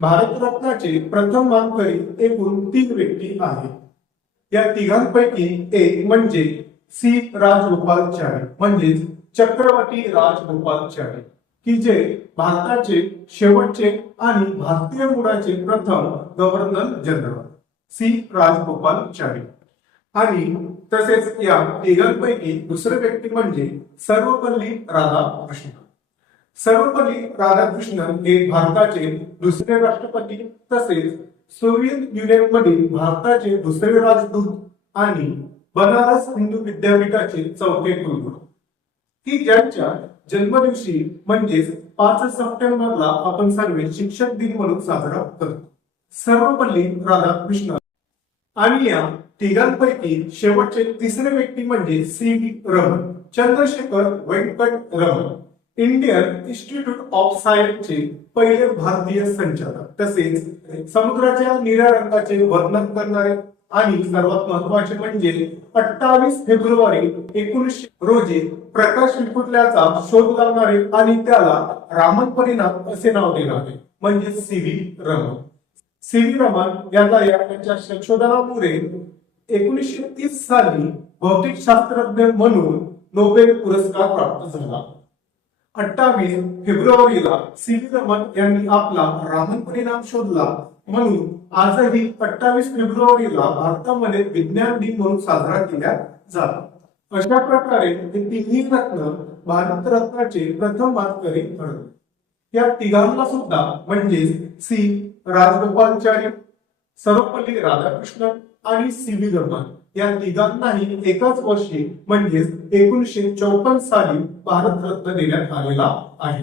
भारतरत्नाचे प्रथम मानकरी एकूण तीन व्यक्ती आहेत. या तिघांपैकी एक म्हणजे सी. राजगोपालचारी म्हणजेच चक्रवर्ती राजगोपालचारी की जे भारताचे शेवटचे आणि भारतीय मुळाचे प्रथम गव्हर्नर जनरल सी. राजगोपालचारी आणि तसेच या तिघांपैकी दुसरे व्यक्ती म्हणजे सर्वपल्ली राधाकृष्ण. सर्वपल्ली राधाकृष्णन हे भारताचे दुसरे राष्ट्रपती तसेच सोव्हिएत युनियन मधील भारताचे दुसरे राजदूत आणि बनारस हिंदू विद्यापीठाचे चौथे कुलगुरू की ज्यांच्या जन्मदिवशी म्हणजेच पाच सप्टेंबरला आपण सर्व शिक्षक दिन म्हणून साजरा करतो. सर्वपल्ली राधाकृष्णन आणि या तिघांपैकी शेवटचे तिसरे व्यक्ती म्हणजे C. V Raman Chandrasekhar Venkata Raman Indian Institute of सायन्सचे पहिले भारतीय संचालक. तसेच समुद्राच्या निळ्या रंगाचे वर्णन करणारे आणि सर्वात महत्त्वाचे म्हणजे अठ्ठावीस फेब्रुवारी एकोणीसशे रोजी प्रकाश विखुरल्याचा शोध लावणारे आणि त्याला रामन परिणाम असे नाव देणारे म्हणजे C V Raman. C V Raman यांना या त्यांच्या संशोधनामुळे एकोणीसशे तीस साली भौतिक शास्त्रज्ञ म्हणून नोबेल पुरस्कार प्राप्त झाला. अठ्ठावीस फेब्रुवारीला सी व्ही रमन यांनी आपला रामन परिणाम शोधला. म्हणून आजही अठ्ठावीस फेब्रुवारीला भारतामध्ये विज्ञान दिन म्हणून साजरा केला जातो. अशा प्रकारे हे तिन्ही रत्न भारत रत्नाचे प्रथम मानकरी ठरले. या तिघांना सुद्धा म्हणजे सी. राजगोपालचारी सर्वपल्ली राधाकृष्णन आणि सी व्ही रमन या तिघांनाही एकाच वर्षी म्हणजेच एकोणीसशे चौपन्न साली भारतरत्न देण्यात आलेला आहे.